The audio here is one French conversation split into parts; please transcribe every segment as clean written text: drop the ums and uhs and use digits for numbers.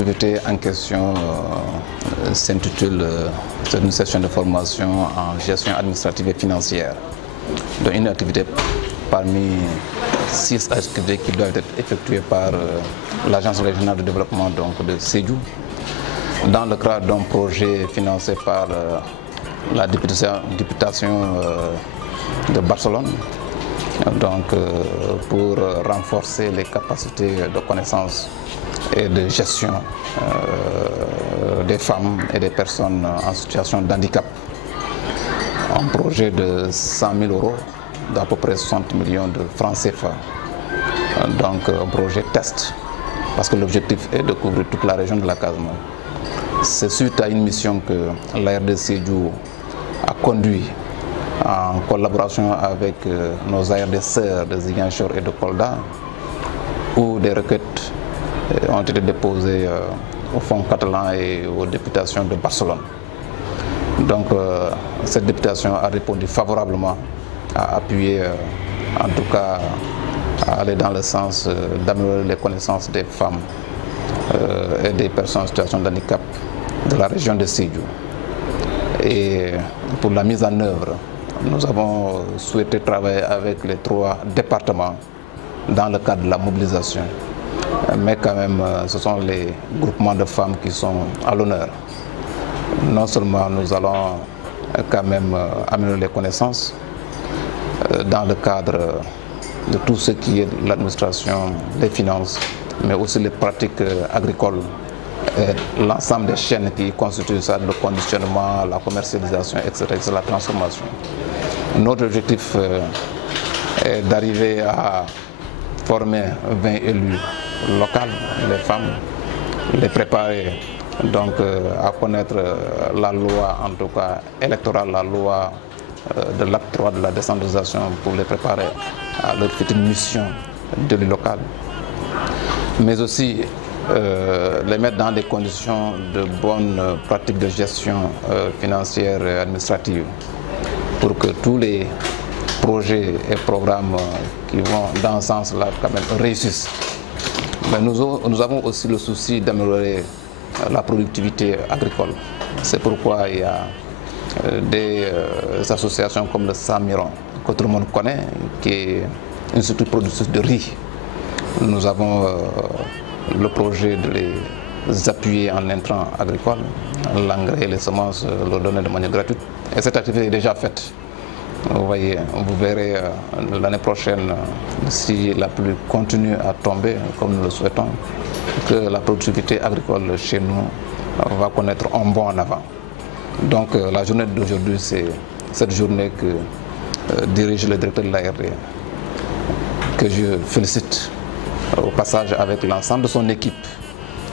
L'activité en question s'intitule c'est une session de formation en gestion administrative et financière. Donc une activité parmi 6 activités qui doivent être effectuées par l'Agence régionale de développement donc, de Sédhiou dans le cadre d'un projet financé par la députation de Barcelone, donc pour renforcer les capacités de connaissance et de gestion des femmes et des personnes en situation de handicap. Un projet de 100 000 euros, d'à peu près 60 millions de francs CFA. Donc un projet test, parce que l'objectif est de couvrir toute la région de la Casamance. C'est suite à une mission que l'ARD Sédhiou a conduit en collaboration avec nos ARD sœurs de Ziguinchor et de Kolda, où des requêtes ont été déposées au Fonds catalan et aux députations de Barcelone. Donc cette députation a répondu favorablement à appuyer, en tout cas à aller dans le sens d'améliorer les connaissances des femmes et des personnes en situation de handicap de la région de Sédhiou. Et pour la mise en œuvre, nous avons souhaité travailler avec les 3 départements dans le cadre de la mobilisation. Mais quand même, ce sont les groupements de femmes qui sont à l'honneur. Non seulement nous allons quand même améliorer les connaissances dans le cadre de tout ce qui est l'administration des finances, mais aussi les pratiques agricoles et l'ensemble des chaînes qui constituent ça, le conditionnement, la commercialisation, etc., la transformation. Notre objectif est d'arriver à former 20 élus locaux, les femmes, les préparer donc à connaître la loi, en tout cas électorale, la loi de l'acte 3 de la décentralisation, pour les préparer à leur future mission d'élu local, mais aussi les mettre dans des conditions de bonnes pratiques de gestion financière et administrative, pour que tous les projets et programmes qui vont dans ce sens-là quand même réussissent. Mais nous avons aussi le souci d'améliorer la productivité agricole. C'est pourquoi il y a des associations comme le Samiron, que tout le monde connaît, qui est une structure productrice de riz. Nous avons le projet de les appuyer en intrants agricoles, l'engrais et les semences, leur donner de manière gratuite. Et cette activité est déjà faite. Vous voyez, vous verrez l'année prochaine, si la pluie continue à tomber, comme nous le souhaitons, que la productivité agricole chez nous va connaître un bond en avant. Donc la journée d'aujourd'hui, c'est cette journée que dirige le directeur de l'ARD, que je félicite au passage avec l'ensemble de son équipe,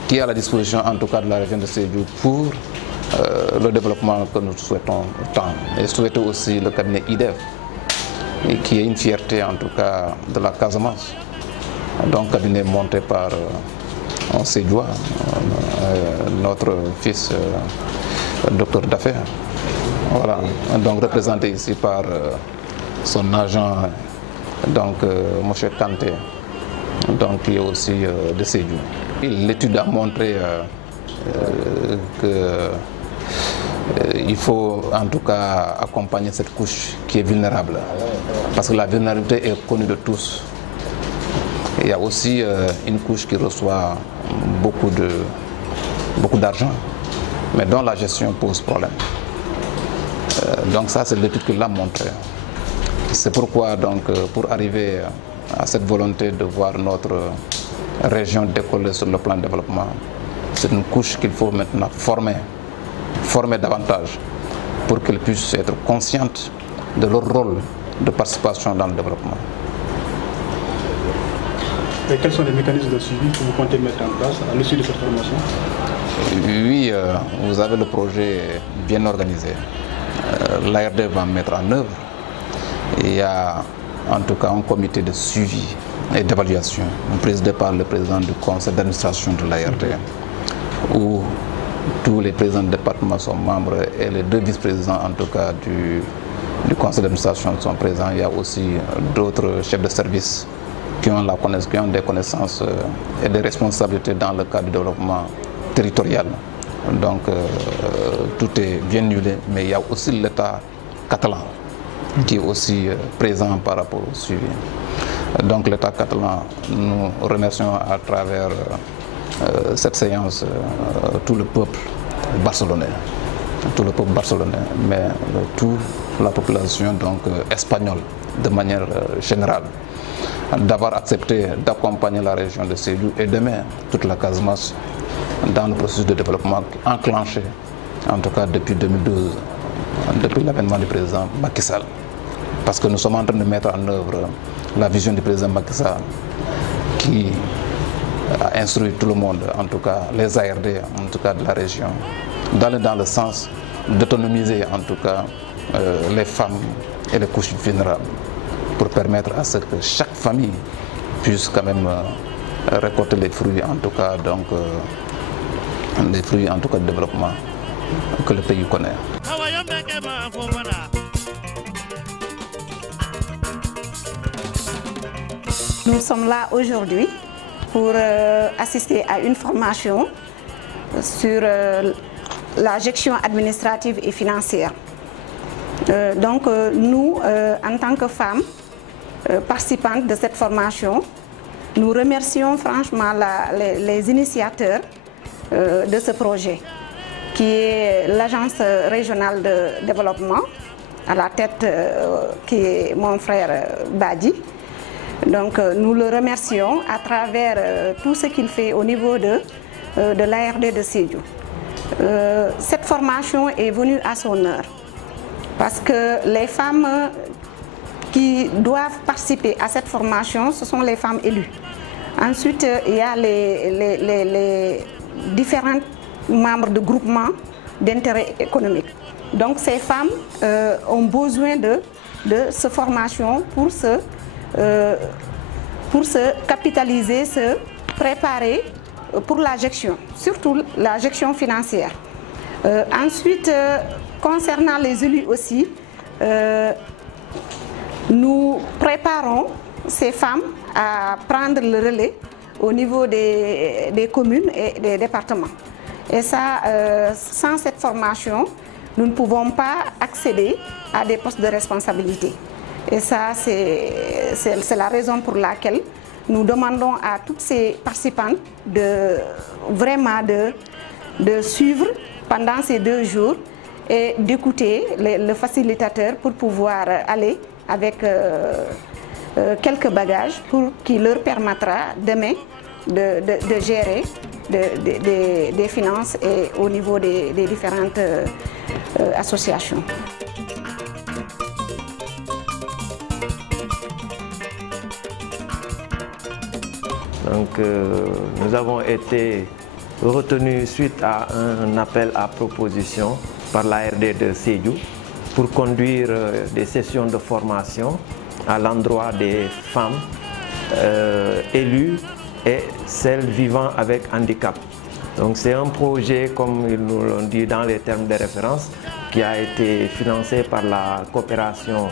qui est à la disposition en tout cas de la région de Sédhiou pour le développement que nous souhaitons tant. Et souhaiter aussi le cabinet IDEF, et qui est une fierté en tout cas de la Casamance. Donc cabinet monté par un Sédhiois, notre fils docteur d'affaires. Voilà, donc représenté ici par son agent, donc M. Kanté, donc qui est aussi de Sédhiou. L'étude a montré qu'il faut en tout cas accompagner cette couche qui est vulnérable, parce que la vulnérabilité est connue de tous. Il y a aussi une couche qui reçoit beaucoup d'argent, mais dont la gestion pose problème. Donc ça, c'est l'étude qui l'a montré. C'est pourquoi, donc, pour arriver à cette volonté de voir notre région décoller sur le plan de développement, c'est une couche qu'il faut maintenant former davantage, pour qu'elles puissent être conscientes de leur rôle de participation dans le développement. Et quels sont les mécanismes de suivi que vous comptez mettre en place à l'issue de cette formation? Oui, vous avez le projet bien organisé. L'ARD va mettre en œuvre. Il y a en tout cas un comité de suivi et d'évaluation, présidé par le président du conseil d'administration de l'ARD, où tous les présidents de département sont membres et les 2 vice-présidents en tout cas du conseil d'administration sont présents. Il y a aussi d'autres chefs de service qui ont des connaissances et des responsabilités dans le cadre du développement territorial. Donc tout est bien nulé, mais il y a aussi l'État catalan qui est aussi présent par rapport au suivi. Donc l'État catalan, nous remercions à travers cette séance tout le peuple barcelonais, mais toute la population donc espagnole de manière générale, d'avoir accepté d'accompagner la région de Sédhiou et demain toute la Casamance dans le processus de développement enclenché, en tout cas depuis 2012, depuis l'avènement du président Macky Sall. Parce que nous sommes en train de mettre en œuvre la vision du président Macky Sall qui a instruit tout le monde, en tout cas les ARD, en tout cas de la région, d'aller dans le sens d'autonomiser en tout cas les femmes et les couches vulnérables pour permettre à ce que chaque famille puisse quand même récolter les fruits en tout cas donc les fruits en tout cas de développement que le pays connaît. Nous sommes là aujourd'hui pour assister à une formation sur la gestion administrative et financière. Donc nous, en tant que femmes participantes de cette formation, nous remercions franchement les initiateurs de ce projet, qui est l'Agence régionale de développement, à la tête qui est mon frère Badi. Donc nous le remercions à travers tout ce qu'il fait au niveau de l'ARD de Sédhiou. Cette formation est venue à son heure parce que les femmes qui doivent participer à cette formation, ce sont les femmes élues. Ensuite, il y a les différents membres de groupements d'intérêt économique. Donc ces femmes ont besoin de cette formation pour se capitaliser, se préparer pour la gestion, surtout la gestion financière. Ensuite, concernant les élus aussi, nous préparons ces femmes à prendre le relais au niveau des communes et des départements. Et ça, sans cette formation, nous ne pouvons pas accéder à des postes de responsabilité. Et ça, c'est la raison pour laquelle nous demandons à toutes ces participantes vraiment de suivre pendant ces 2 jours et d'écouter le facilitateur pour pouvoir aller avec quelques bagages qui leur permettra demain de gérer des finances et au niveau des différentes associations. Donc nous avons été retenus suite à un appel à proposition par l'ARD de Sédhiou pour conduire des sessions de formation à l'endroit des femmes élues et celles vivant avec handicap. Donc c'est un projet, comme ils nous l'ont dit dans les termes de référence, qui a été financé par la coopération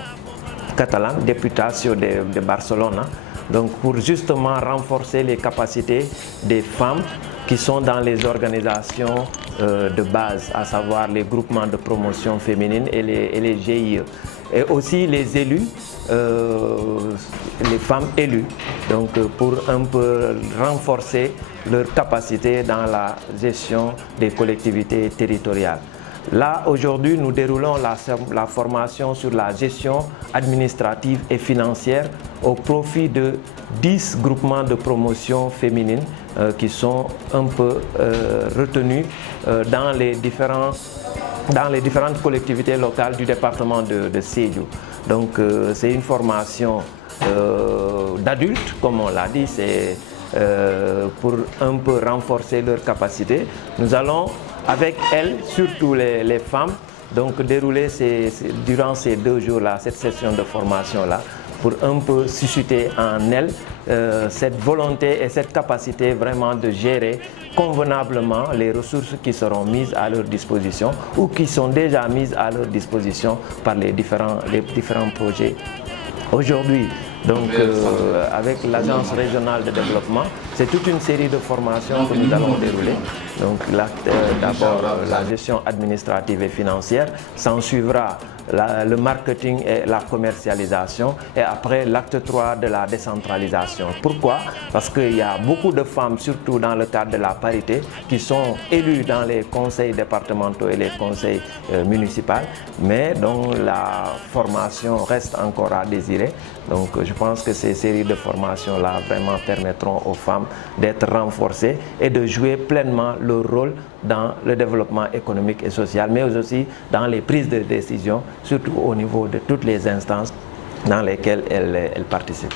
catalane, Diputació de Barcelone, donc pour justement renforcer les capacités des femmes qui sont dans les organisations de base, à savoir les groupements de promotion féminine et les GIE. Et aussi les élus, les femmes élues, donc pour un peu renforcer leur capacité dans la gestion des collectivités territoriales. Là, aujourd'hui, nous déroulons la formation sur la gestion administrative et financière au profit de 10 groupements de promotion féminine qui sont un peu retenus dans les différentes collectivités locales du département de Sédhiou. Donc c'est une formation d'adultes, comme on l'a dit, c'est pour un peu renforcer leurs capacités. Nous allons, avec elles, surtout les femmes, donc dérouler durant ces 2 jours-là, cette session de formation-là, pour un peu susciter en elles cette volonté et cette capacité vraiment de gérer convenablement les ressources qui seront mises à leur disposition ou qui sont déjà mises à leur disposition par les différents projets. Aujourd'hui, Donc avec l'Agence régionale de développement, c'est toute une série de formations que nous allons dérouler. Donc d'abord la gestion administrative et financière, s'en suivra le marketing et la commercialisation, et après l'acte 3 de la décentralisation. Pourquoi? Parce qu'il y a beaucoup de femmes, surtout dans le cadre de la parité, qui sont élues dans les conseils départementaux et les conseils municipaux, mais dont la formation reste encore à désirer. Donc je pense que ces séries de formations-là vraiment permettront aux femmes d'être renforcées et de jouer pleinement leur rôle dans le développement économique et social, mais aussi dans les prises de décision, surtout au niveau de toutes les instances dans lesquelles elles participent.